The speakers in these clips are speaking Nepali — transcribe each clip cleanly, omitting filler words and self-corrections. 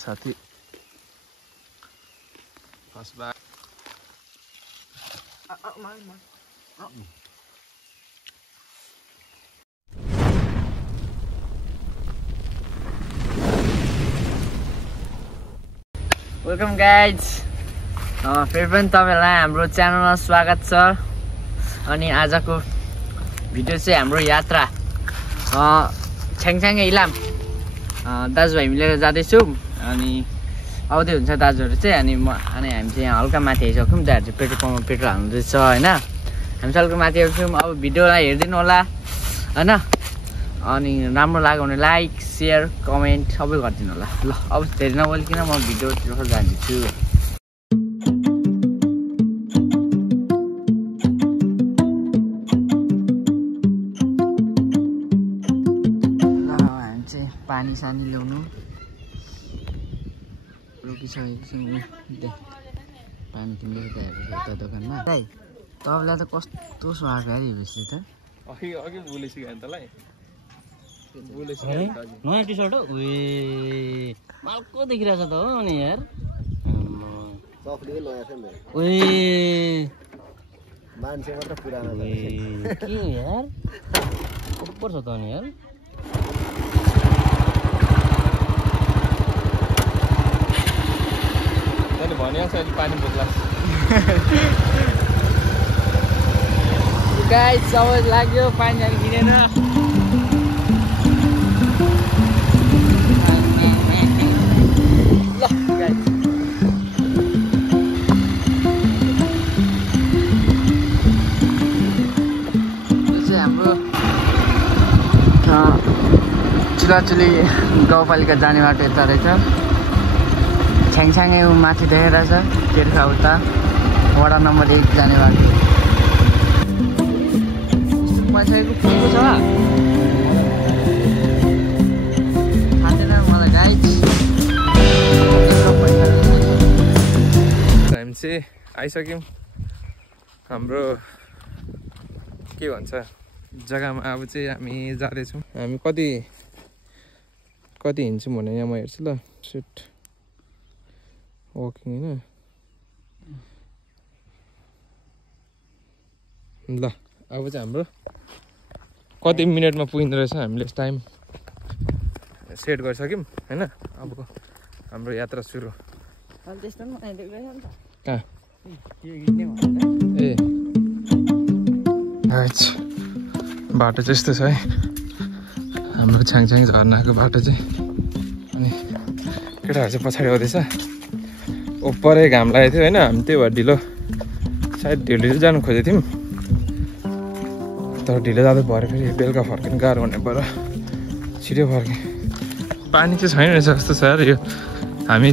साथी फर्स्ट ब्याग वेलकम गाइज फेरि पनि तपाईँलाई हाम्रो च्यानलमा स्वागत छ। अनि आजको भिडियो चाहिँ हाम्रो यात्रा छ्याङछ्याङ इलाम दाजुभाइ मिलेर जाँदैछौँ। अनि आउँदै हुन्छ दाजुहरू चाहिँ अनि हामी चाहिँ यहाँ हल्का माथि आइसक्यौँ। दाजुहरू चाहिँ पेट्रोल पम्पमा पेट्रोल हाल्दैछ होइन। हामी चाहिँ हल्का माथि आउँछौँ। अब भिडियोलाई हेरिदिनु होला होइन। अनि राम्रो लाग्यो भने लाइक सेयर कमेन्ट सबै गरिदिनु होला। ल अब धेरै नबोलिकन म भिडियोतिर जान्छु। ल हामी चाहिँ पानी सानी ल्याउनु रोकिसकेको छौँ। पानी किन्दैछ त दोकानमा। दाइ तपाईँलाई त कस्तो स्वागत अरे हिजोले त अघि बोलेछु तँलाई नयाँ टी सर्ट हो मालको देखिरहेछ त हो नि यार। मान्छे मात्र पुरानो के यार ऊपर छ त नि यार। तैँले भन्यो अहिले पानी बोक्ला गाइस सबै लाग्यो पानी हामी किनेर। ल गाइस यो चाहिँ हाम्रो चिलाचुली गाउँपालिका जाने बाटो यता रहेछ। छ्याङछ्याङै माथि देखाइरहेछ तिर्खा उता वडा नम्बर 1 जाने बाटो। पैसाको पुगेको छ खाँदैन मलाई गाइस। हामी चाहिँ आइसक्यौँ हाम्रो के भन्छ जग्गामा। अब चाहिँ हामी जाँदैछौँ। हामी कति हिँड्छौँ भने यहाँ म हेर्छु ल सुट वकिङ होइन। ल अब चाहिँ हाम्रो कति मिनटमा पुगिँदो रहेछ हामीले टाइम सेट गरिसक्यौँ होइन। अब हाम्रो यात्रा सुरु। कहाँ ए बाटो चाहिँ यस्तो छ है हाम्रो छ्याङछ्याङ झर्नाको बाटो चाहिँ। अनि केटाहरू चाहिँ पछाडि आउँदैछ। उपरै घाम लागेको थियो होइन। हामी त्यही भएर ढिलो सायद ढिलो जानु खोजेको थियौँ तर ढिलो जाँदै भएर फेरि बेलुका फर्किनु गाह्रो हुने भएर छिटो फर्केँ। पानी चाहिँ छैन रहेछ जस्तो छ यार यो। हामी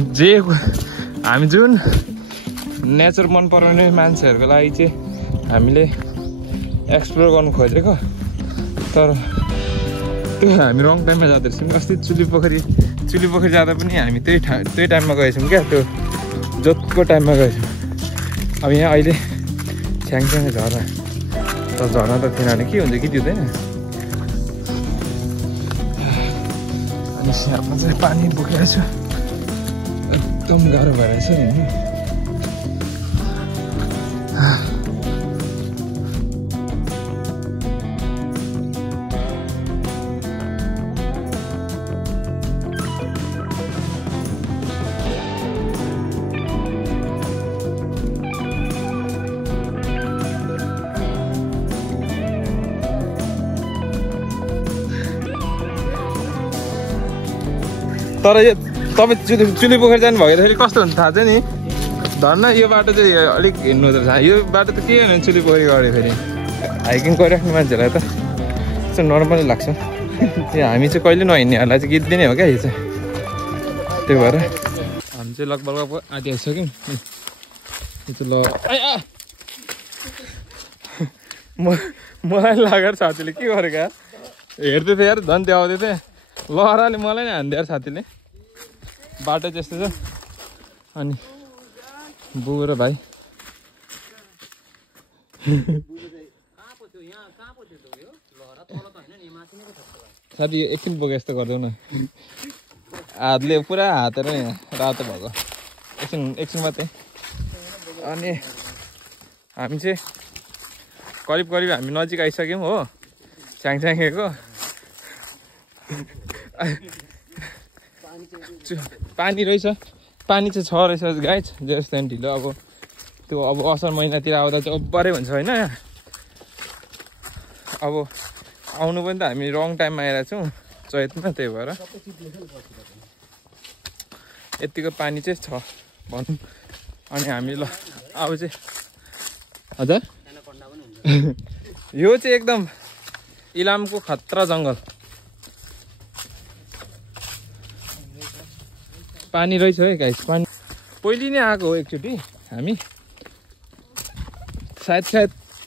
जुन नेचर मन पराउने मान्छेहरूको लागि चाहिँ हामीले एक्सप्लोर गर्नु खोजेको तर त्यो हामी रङ टाइममा जाँदो रहेछौँ। अस्ति चुली पोखरी जाँदा पनि हामी त्यही टाइममा गएछौँ क्या। त्यो जोतको टाइममा गएछौँ। अब यहाँ अहिले छ्याङछ्याङ झर्ना त झर्ना त थिएन भने के हुन्छ कि त्यो हुँदैन। अनि स्यापमा चाहिँ पानी बोकेको छु एकदम गाह्रो भइरहेछ नि। तर यो तपाईँ चुली पोखरी जानुभएको फेरि कस्तो हुन्छ थाहा छ नि। धन्न यो बाटो चाहिँ अलिक हिँड्नु हुँदो रहेछ। यो बाटो त के होइन चुली पोखरी गऱ्यो फेरि हाइकिङ गरिराख्ने मान्छेहरूलाई त चाहिँ नर्मलै लाग्छ। त्यो हामी चाहिँ कहिले नहिँड्नेहरूलाई चाहिँ गीत दिने हो क्या यो चाहिँ। त्यही भएर हामी चाहिँ लगभग आधी आइसक्यौँ। यो चाहिँ ल मलाई लागेर साथीले के गरेको हेर्दै थिएँ यार धन त्यो आउँदै थिएँ लहराले मलाई नै हान्दियो यार साथीले। बाटो त्यस्तो छ। अनि बुबु र भाइ साथी एकछिन बोके जस्तो गरिदेऊ न। हातले पुरा हातेर रातो भएको एकछिन मात्रै अनि हामी चाहिँ करिब हामी नजिक आइसक्यौँ हो च्याङको पानी रहेछ पानी चाहिँ छ रहेछ गाइज जस्तो ढिलो अब त्यो अब असार महिनातिर आउँदा चाहिँ अब्बरै हुन्छ होइन अब आउनु पनि त हामी रङ टाइममा आइरहेको छौँ चैतमा त्यही भएर यतिको पानी चाहिँ छ भनौँ अनि हामी ल अब चाहिँ हजुर यो चाहिँ एकदम इलामको खतरा जङ्गल पानी रहेछ है गाइस पानी पहिले नै आएको हो एकचोटि हामी सायद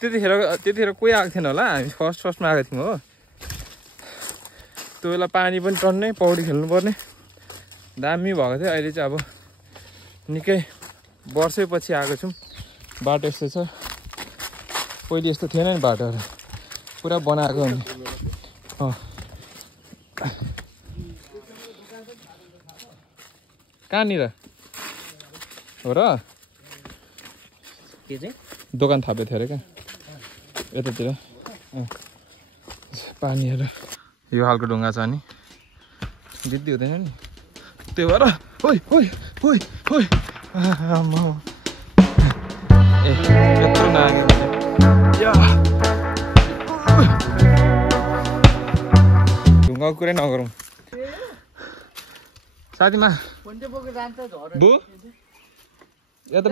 त्यतिखेर कोही आएको थिएन होला हामी फर्स्टमा आएको थियौँ हो त्यो बेला पानी पनि टन्नै पौडी खेल्नुपर्ने दामी भएको थियो अहिले चाहिँ अब निकै वर्षैपछि आएको छौँ बाटो यस्तो छ पहिले यस्तो थिएन नि बाटोहरू पुरा बनाएको नि कहाँनिर हो र दोकान थापेको थियो अरे क्या यतातिर पानीहरू यो खालको ढुङ्गा छ नि दिदी हुँदैन नि त्यो भएर ए यत्रो नागेको ढुङ्गाको कुरै नगरौँ साथीमा बु या त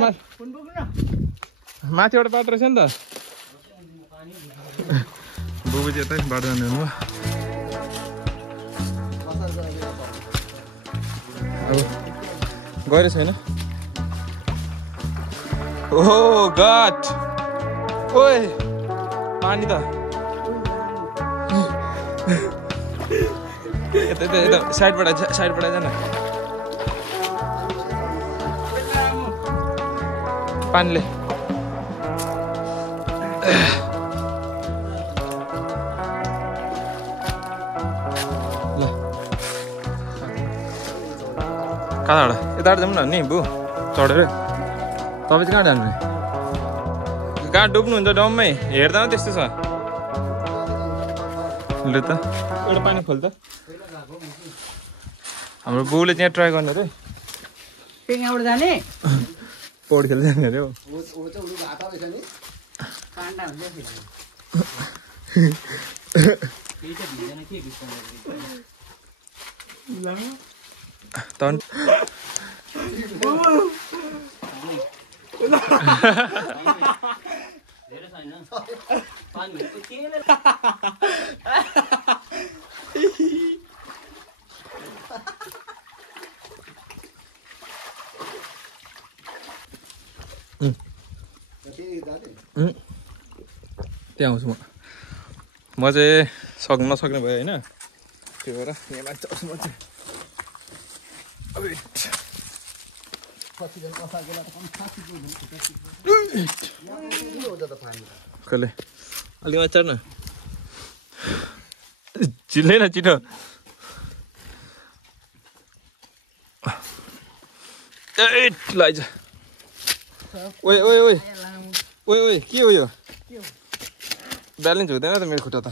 माथिबाट बाटो रहेछ नि त बुबु चाहिँ यतै बाटो जानु हुनुभयो गएर छैन ओहो गट ओए पानी त यता साइडबाट जान पानीले कहाँबाट यताबाट जाउँ न नि बु चढेर तपाईँ चाहिँ कहाँ जानु कहाँ डुब्नुहुन्छ डममै हेर्दा त्यस्तो छ ल त एउटा पानी खोल त हाम्रो बुउले चाहिँ ट्राई गर्ने अरे यहाँबाट जाने पौडी खेल्दै जाने अरे हो त्यहाँ आउँछु म चाहिँ सक्नु नसक्ने भयो होइन त्यही भएर यहाँ माथि चढ्छु म चाहिँ कसले अलि माथि चढ्न चिल्दैन छिटो लैजा ओए ओए ओए ओए ओए के हो यो ब्यालेन्स हुँदैन त मेरो खुट्टा त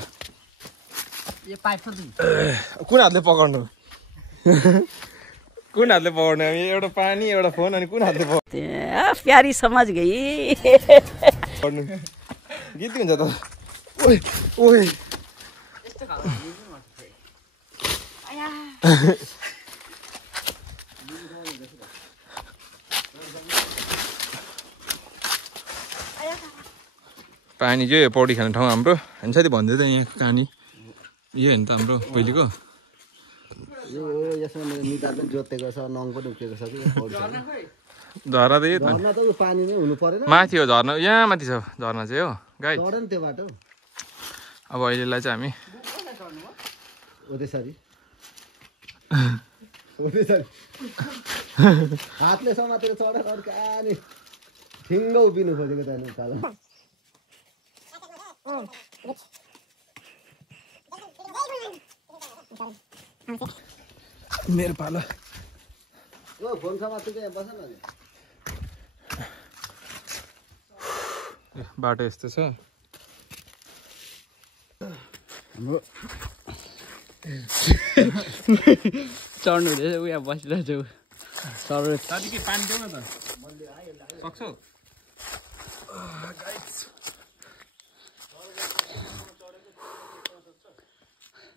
कुन हातले पकाउनु कुन हातले पकाउनु एउटा पानी एउटा फोन अनि कुन हातले पकाउनु प्यारी समझ गई गीत हुन्छ त ओए ओए पानी चाहिँ पौडी खेल्ने ठाउँ हाम्रो हामी साथी भन्दै त यहाँ कहानी यो होइन त हाम्रो पहिलेको यसमा निधार पनि जोतेको छ नङ पनि उक्किएको छ कि झरना त यो झरना त पानी नै हुनु परेन माथि हो झरना यहाँ माथि छ झरना चाहिँ हो गाई चढेन त्यो बाटो अब अहिलेलाई चाहिँ हामी हातले समातेर चढेर कहाँ ठिङ्ग उभिनु खोजेको त उकालो मेरो पालो यो फोन समातेको यहाँ बस न बाटो यस्तो छ हाम्रो चढ्नु हुँदैछ उहाँ बसिरहेको छु साथी के पानी देऊ न त सक्छौ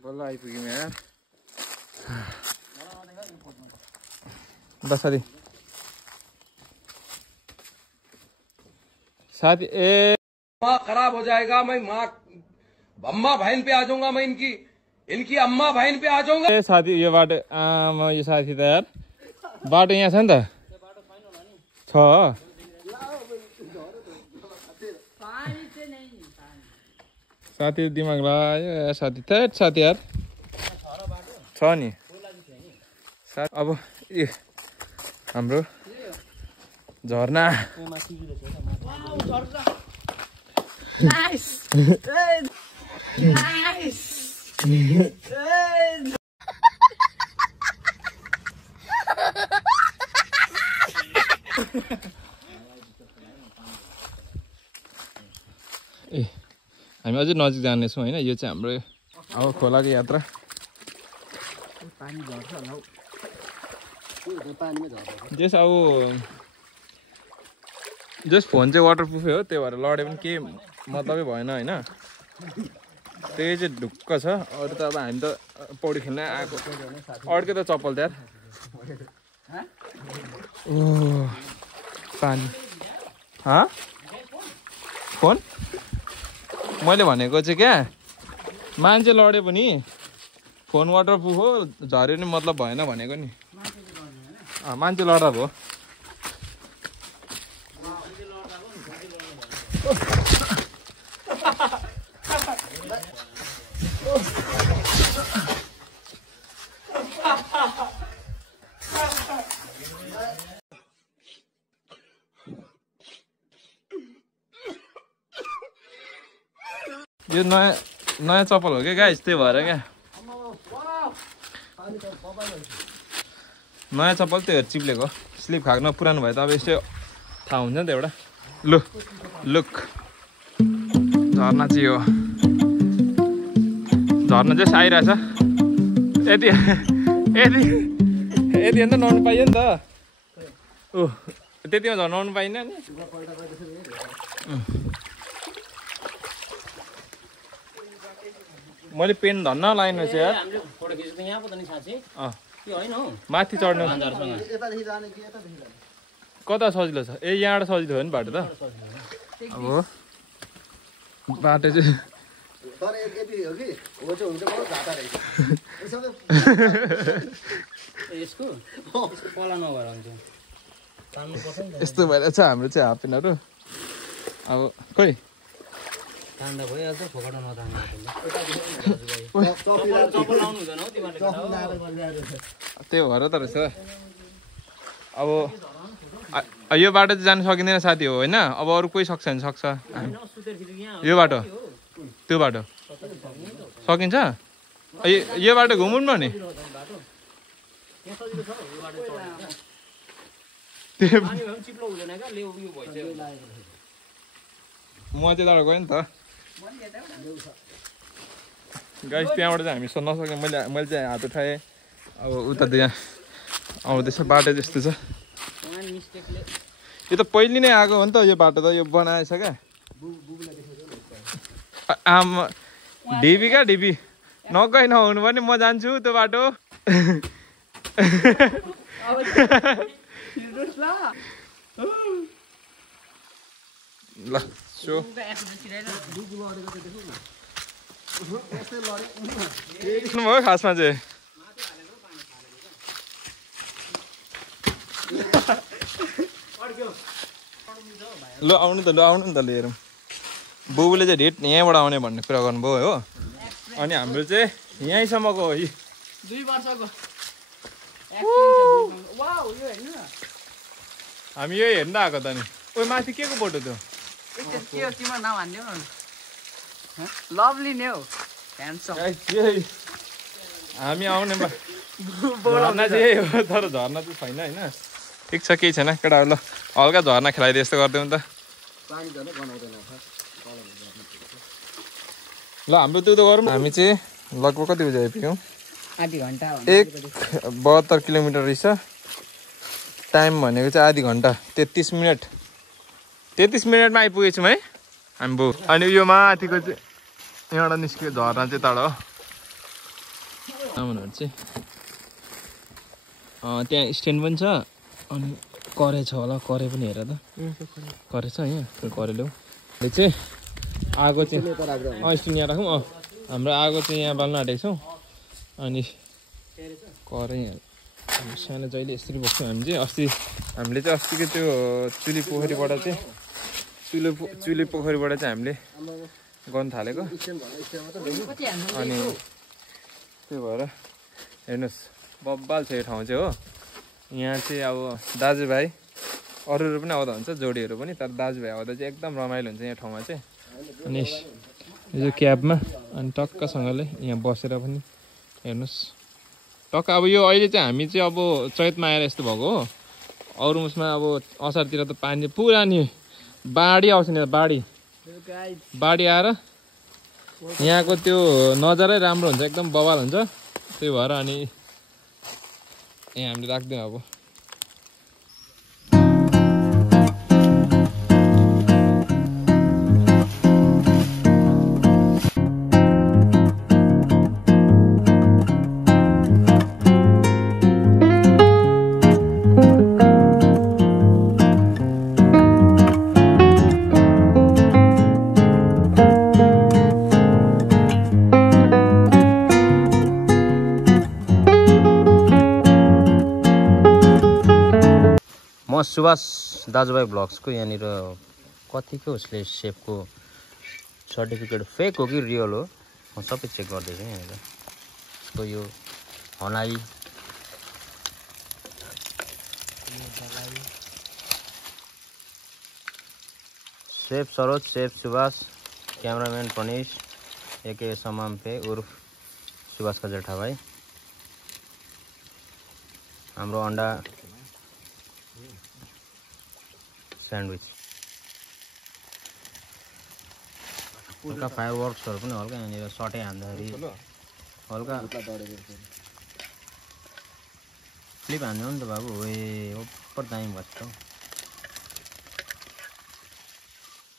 बल्ल आइपुग्यौँ यार बस साथी साथी ए माँ खराब हो जाएगा मैं माँ अम्मा बहन पे आ जाऊंगा मैं इनकी अम्मा बहन पे आ जाऊंगा ए साथी यो बाटो आमा यो साथी त यार बाटो यहाँ छ नि त छ साथी दिमाग लाग्यो साथी थेट साथी यार छ नि अब ए हाम्रो झरना ए हामी अझै नजिक जानेछौँ होइन यो चाहिँ हाम्रो अब खोलाको यात्रा जस अब जस फोन चाहिँ वाटरप्रुफै हो त्यही भएर लडे पनि केही मतलबै भएन होइन त्यही चाहिँ ढुक्क छ अरू त अब हामी त पौडी खेल्न आएको अड्क्यो त चप्पल त्यार ओ पानी फोन मैले भनेको चाहिँ क्या मान्छे लड्यो पनि फोन वाटरप्रुफ हो झऱ्यो नि मतलब भएन भनेको नि मान्छे लड्दा भयो यो नयाँ चप्पल हो क्या गाइस त्यही भएर क्या नयाँ चप्पल त्यही भएर चिप्लेको स्लिप खाएको न पुरानो भए त अब यस्तै थाहा हुन्छ नि त एउटा लुक झर्ना चाहिँ हो झर्ना चाहिँ आइरहेछ यति यति यति अन्त नुहाउनु पाइयो नि त ओ त्यतिमा झर्नाउनु पाइन्न नि मैले पेन धन्न लाइन रहेछ यार माथि चढ्नु कता सजिलो छ ए यहाँबाट सजिलो हो नि बाटो त अब बाटो चाहिँ यस्तो भइरहेछ हाम्रो चाहिँ हाफ पेनहरू अब खोइ त्यही भएर त रहेछ अब यो बाटो चाहिँ जानु सकिँदैन साथी हो होइन अब अरू कोही सक्छ भने सक्छ यो बाटो त्यो बाटो सकिन्छ यो बाटो घुमौँ न नि म चाहिँ तर गएँ नि त गाइस त्यहाँबाट चाहिँ हामी नसक्यौँ मैले चाहिँ हात उठाएँ अब उता त्यहाँ आउँदैछ बाटो त्यस्तो छ यो त पहिले नै आएको हो नि त यो बाटो त यो बनाएछ क्या आमा ढिबी क्या ढिबी नगई नहुनु पनि म जान्छु त्यो बाटो ल सो भयो खासमा चाहिँ ल आउनु नि त लिएर बुबुले चाहिँ ढिट यहीँबाट आउने भन्ने कुरा गर्नुभयो हो अनि हाम्रो चाहिँ यहीँसम्मको हो 2 वर्षको हामी यही हेर्न आएको त नि ओ माथि के को फोटो त्यो तिम्रो नाम हान्दियो लभली नै हो हामी आउने झर्ना चाहिँ यही हो तर झर्ना चाहिँ छैन होइन ठिक छ केही छैन केटाहरू ल हल्का झर्ना खेलाइदिए जस्तो गरिदिउँ त पानी झन् बनाउँदैन ल हाम्रो त्यो गरौँ हामी चाहिँ लगभग कति बजी आइपुग्यौँ आधी घन्टा 1:72 किलोमिटर रहेछ टाइम भनेको चाहिँ आधी घन्टा 33 मिनट 33 मिनटमा आइपुगेछौँ है हामी बो अनि यो माथिको चाहिँ यहाँबाट निस्कियो झर्ना चाहिँ तल हो सामानहरू चाहिँ त्यहाँ स्ट्यान्ड पनि छ अनि करे छ होला करे पनि हेर त करे छ यहाँ करे ल्याऊ चाहिँ आगो चाहिँ स्ट्यान्ड यहाँ राखौँ हाम्रो आगो चाहिँ यहाँ बाल्न आँटेको छौँ अनि करे यहाँ सानो जहिले यसरी बोक्छौँ हामी चाहिँ अस्ति हामीले चाहिँ अस्तिको त्यो चुली पोखरीबाट चाहिँ चुली पोखरीबाट चाहिँ हामीले गर्नु थालेको अनि त्यो भएर हेर्नुहोस् बब्बाल छ यो ठाउँ चाहिँ हो यहाँ चाहिँ अब दाजुभाइ अरू पनि आउँदा हुन्छ जोडीहरू पनि तर दाजुभाइ आउँदा चाहिँ एकदम रमाइलो हुन्छ यहाँ ठाउँमा चाहिँ अनि यो क्याबमा अनि टक्कसँगले यहाँ बसेर पनि हेर्नुहोस् टक्क अब यो अहिले चाहिँ हामी चाहिँ अब चैतमा आएर यस्तो भएको हो अरू उसमा अब असारतिर त पानी पुरा नि बाढी आउँछ नि बाढी आएर यहाँको त्यो नजारै राम्रो हुन्छ एकदम बवाल हुन्छ त्यही भएर अनि यहाँ हामीले राख्दैनौँ अब सुभाष दाजुभाइ ब्लग्सको यहाँनिर कतिको उसले सेपको सर्टिफिकेट फेक हो कि रियल हो म सबै चेक गर्दैछु यहाँनिर सो यो हनाई chef Saroj chef Subhash cameraman पनिस एके समाम्पे उर्फ सुभाषका जेठा भाइ हाम्रो अन्डा स्यान्डविच हल्का फायरवर्क्सहरू पनि हल्का यहाँनिर सटै हान्दाखेरि हल्का फ्लिप हान्यो नि त बाबु ए ओपर दामी भन्छ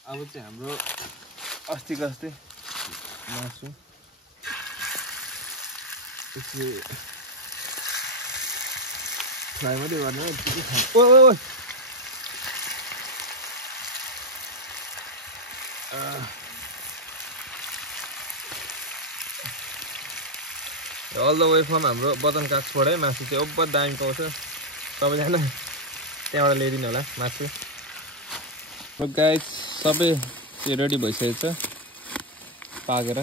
अब चाहिँ हाम्रो अस्तिको अस्ति मासु फ्राई मात्रै गर्ने ओ अल द वे फ्रम हाम्रो बदन काक्सबाटै मासु चाहिँ ओब्बर दामी पाउँछ सबैजना त्यहाँबाट ल्याइदिनु होला मासु गाइस सबै चाहिँ रेडी भइसकेको छ पाकेर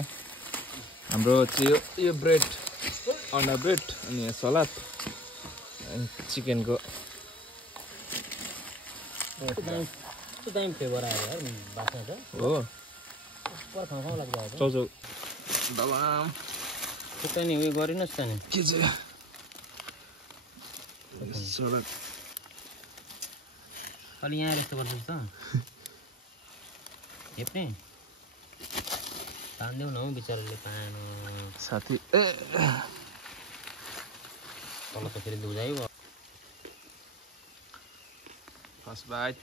हाम्रो चाहिँ यो ब्रेड अन्डा ब्रेड अनि यहाँ सलाद अनि चिकनको दामी फ्लेभर आयो यार बास्ना त हो पर खाउँ लाग्दा हो चौचौ दबाम त्यो नि उयो गरिनुहोस् त नि के छ सलाद अलि यहाँ यस्तो गर्छ त हेप्ने तान्देऊ न हौ बिचराले पानो साथी तल त फेरि दुझाइ भयो first bite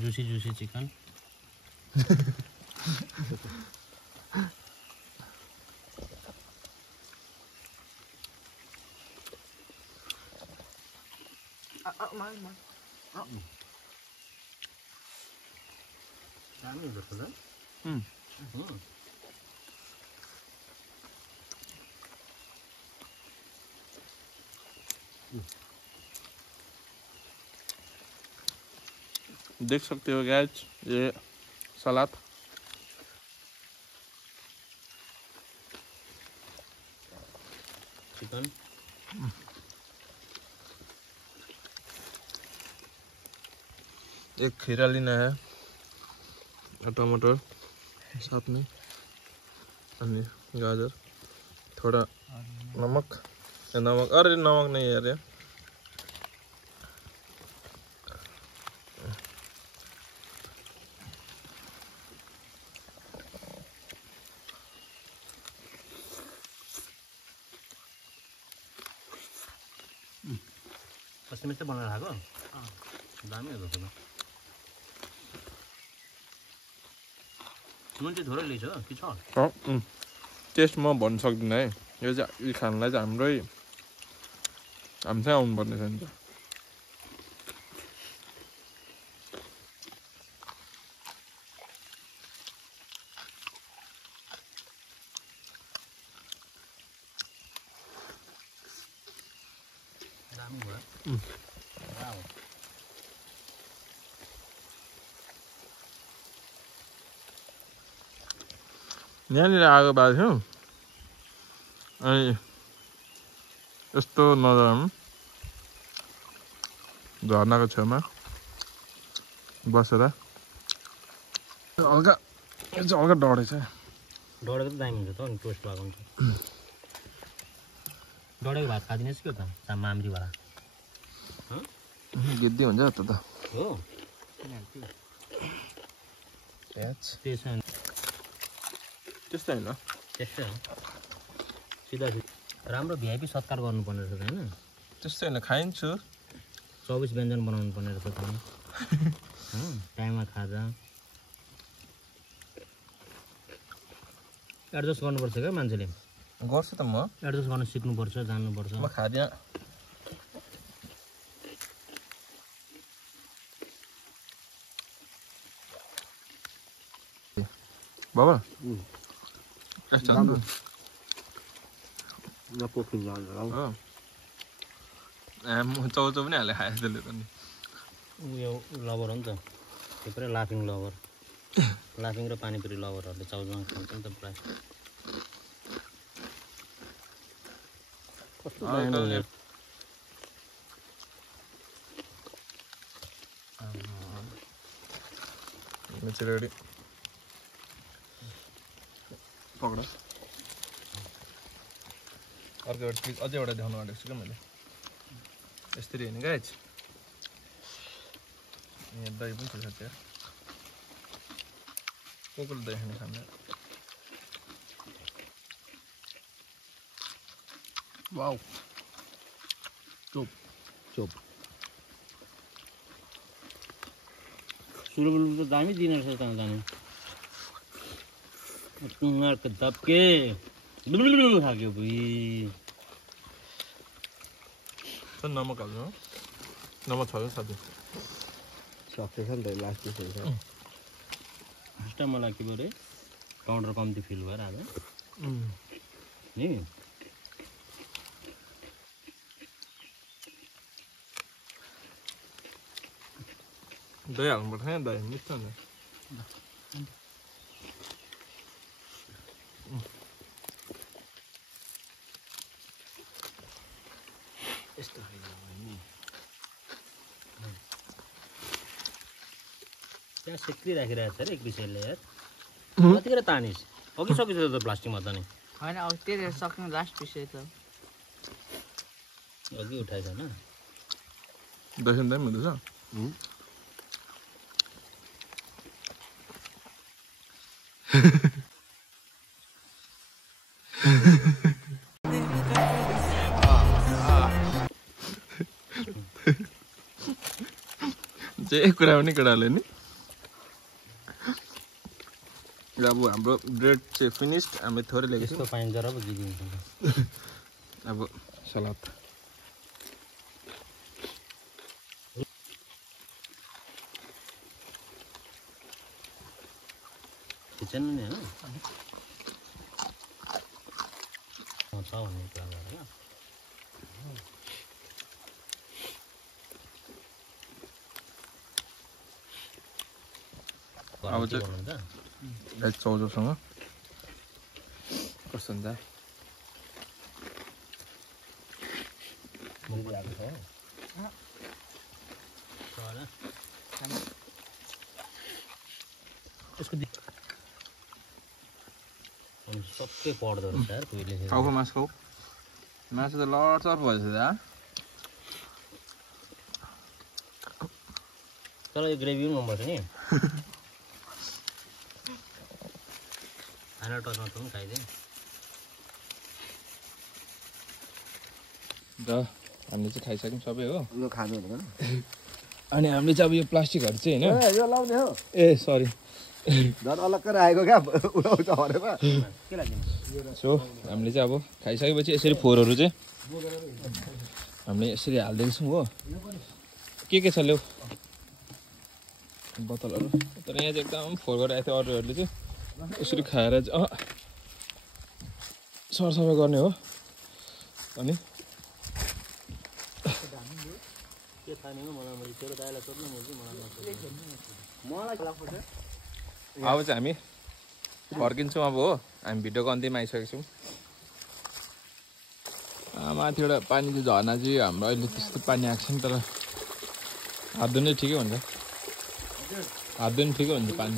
juicy juicy chicken देख सकते हो गाइस ये सलाद चिकन एक खीरा लेना है और टमाटर साथ में अनि गाजर थोड़ा नमक अरे नमक नहीं यार कस्तो बनाएर खाएको दामी हो त नुन चाहिँ थोरै लिन्छ कि छ टेस्ट म भन्न सक्दिनँ है यो चाहिँ यो खानलाई चाहिँ हामीसँग आउनुपर्ने छ नि त दामी भयो यहाँनिर आगो बाल्यो थियो अनि यस्तो नजरमा झर्नाको छेउमा बसेर हल्का यो चाहिँ हल्का डढेछ डढेको त दामी हुन्छ त अनि टोस्ट भएको हुन्छ डढेको भात खादिनुहोस् के त माम्रीवाला गिद्दी हुन्छ त हो त्यस्तै होइन त्यस्तै हो सिधा राम्रो भिआइपी सत्कार गर्नुपर्ने रहेछ होइन त्यस्तै होइन खाइन्छु 24 व्यञ्जन बनाउनु पर्ने रहेछ त टाइममा खाजा एडजस्ट गर्नुपर्छ क्या मान्छेले गर्छु त म एडजस्ट गर्न सिक्नुपर्छ जान्नुपर्छ म खादिनँ बाबा म चाउचाउ पनि हालेर खाएँ त्यसले त नि उयो लभर हो नि त त्यो पुरै लाफिङ लभर लाफिङ र पानीपुरी लभरहरूले चाउचाउ खान्छ नि त प्रायः कस्तो रेडी पक्ड अर्को एउटा चिज अझै एउटा देखाउनु आँटेको छु क्या मैले यसरी होइन गाइज यहाँ दही पनि छ त्यहाँ को दही खाने खाना वाउ चोप सुरुबुल त दामी दिने रहेछ त दामी टुङ्गाको दब्के खाक्यो भुइ नमक हाल्नु नमक छ साथी सक्छ नि त लास्ट फर्स्ट टाइम मलाई के भयो अरे पाउडर कम्ती फिल भएर आज नि दही हाल्नुपर्छ नि दही मिठो हुन्छ यस्तो त्यहाँ सेक्री राखिरहेको छ अरे एक विषयले यार कतिखेर तानिस अघि सकिन्छ त प्लास्टिकमा त नि होइन अब त्यही सक्नु लास्ट विषय त अघि उठाएछ होइन दही दामी हुँदैछ जे कुरा पनि केटाहरूले नि अब हाम्रो ब्रेड चाहिँ फिनिस्ड हामी थोरै ल्याएको यस्तो पाइन्छ र पो जिदिन्छ अब सलाद किचन नि होइन छ भन्ने कुरा गरेर अब चाहिँ एक चाउचाउसँग कस्तो हुन्छ मुगु आएको छ यसको अनि सबै पर्दो रहेछ यार पहिले खाउको मासु खाऊ मासु त लडचर भएछ दा तर यो ग्रेभी पनि मनपर्छ नि खाना टचमा पनि खाइदिएँ र हामीले चाहिँ खाइसक्यौँ सबै हो यो खानु भनेको अनि हामीले चाहिँ अब यो प्लास्टिकहरू चाहिँ होइन यो लाउने हो ए सरी झन् अलग्गै राखेको क्या उडाउँछ हरेमा सो हामीले चाहिँ अब खाइसकेपछि यसरी फोहोरहरू चाहिँ हामीले यसरी हालिदिएको छौँ हो के छ ल्याउ बोतलहरू तर यहाँ चाहिँ एकदम फोहोर गरेर आएको थियो अरूहरूले चाहिँ यसरी खाएर चाहिँ सरसफाइ गर्ने हो अनि अब चाहिँ हामी फर्किन्छौँ अब हो हामी भिडियोको अन्त्यमा आइसकेको छौँ माथिबाट पानी चाहिँ झर्ना चाहिँ हाम्रो अहिले त्यस्तो पानी आएको छैन तर हात धुने ठिकै हुन्छ हात धुने ठिकै हुन्छ पानी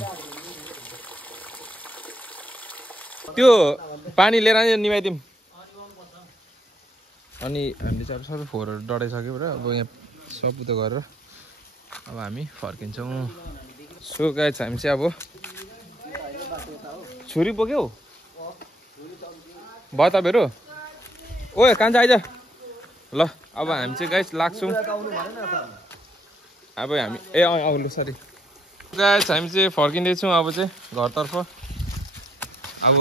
त्यो पानी लिएर निभाइदिउँ अनि हामीले चाहिँ अब सबै फोहोरहरू डढाइसक्यो र अब यहाँ सब उतो गरेर अब हामी फर्किन्छौँ सो गाइस हामी चाहिँ अब छुरी बोक्यौ भयो तपाईँहरू ओ कान्छ आइज ल अब हामी चाहिँ गाइस लाग्छौँ अब हामी ए आउनु सरी गाइस हामी चाहिँ फर्किँदैछौँ अब चाहिँ घरतर्फ अब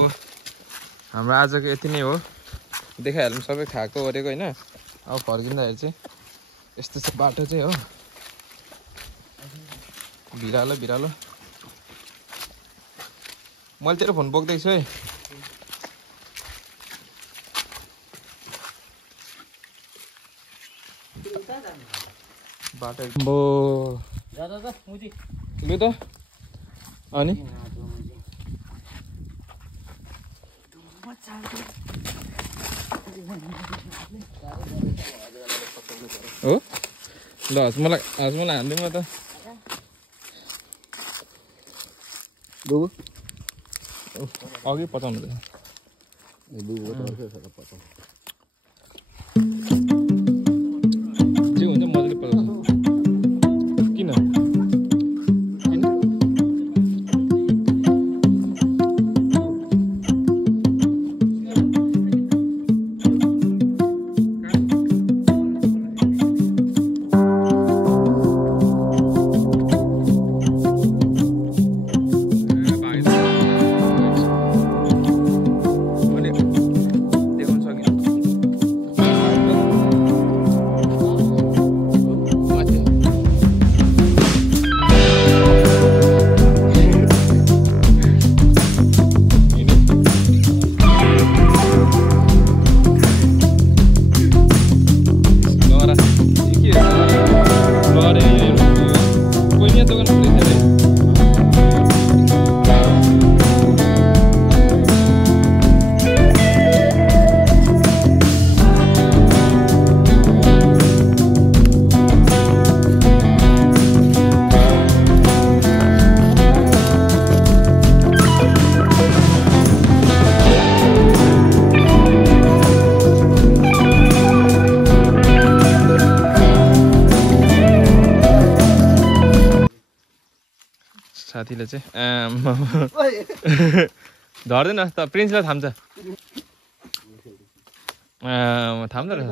हाम्रो आजको यति नै हो देखाइहालौँ सबै खाएको ओरेको होइन अब फर्किँदाखेरि चाहिँ यस्तो चाहिँ बाटो चाहिँ हो भिरालो भिरालो मैले तेरो फोन बोक्दैछु है बाटो बो लु त अनि हो ल मलाई हान्दिउँ त बुबु अघि पचाउनु बुबुको पचाउनु जे हुन्छ मजाले पचाउँछ किन साथीले चाहिँ धर्दैन त प्रिन्सलाई थाम्छ थाम्दो रहेछ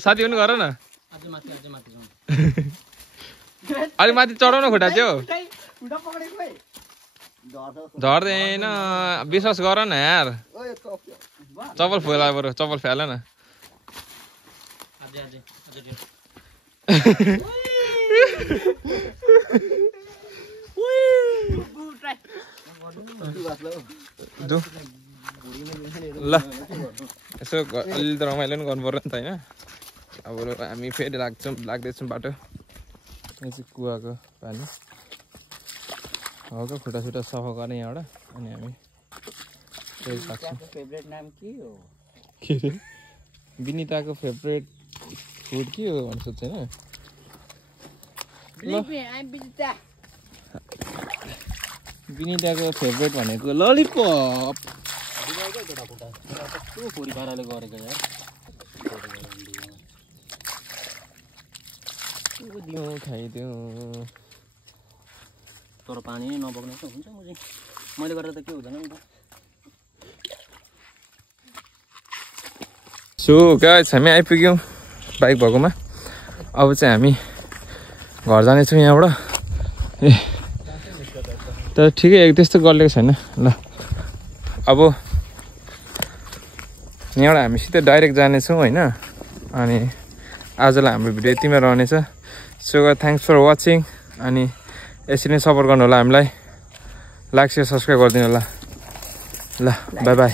साथी पनि गर न अलिक माथि चढाउन खुट्टा चाहिँ झर्दैन विश्वास गर न यार चप्पल फुला बरु चप्पल फ्याल न ल यसो अलि त रमाइलो पनि गर्नु पर्यो नि त होइन अब हामी फेरि लाग्दैछौँ बाटो यहाँ चाहिँ कुवाको पानी हल्का खुट्टा सफा गर्ने यहाँबाट अनि हामी फेरि लाग्छौँ फेभरेट नाम के हो के अरे विनिताको फेभरेट फुड के हो भन्नु सोध्छ होइन विनिताको फेभरेट भनेको ललिपप फोरी पाराले गरेको यार दिउँ खाइदिउँ तर पानी नबग्ने त हुन्छ मुझे मैले गरेर त के हुँदैन नि त सो गाइस हामी आइपुग्यौँ बाइक भएकोमा अब चाहिँ हामी घर जानेछौँ यहाँबाट ए तर ठिकै त्यस्तो गरिदिएको छैन ल अब यहाँबाट हामी सिधै डाइरेक्ट जानेछौँ होइन अनि आजलाई हाम्रो भिडियो यतिमै रहनेछ सो थ्याङ्क्स फर वाचिङ अनि यसरी नै सपोर्ट गर्नु होला हामीलाई लाइक सेयर सब्सक्राइब गरिदिनु होला ल बाई बाई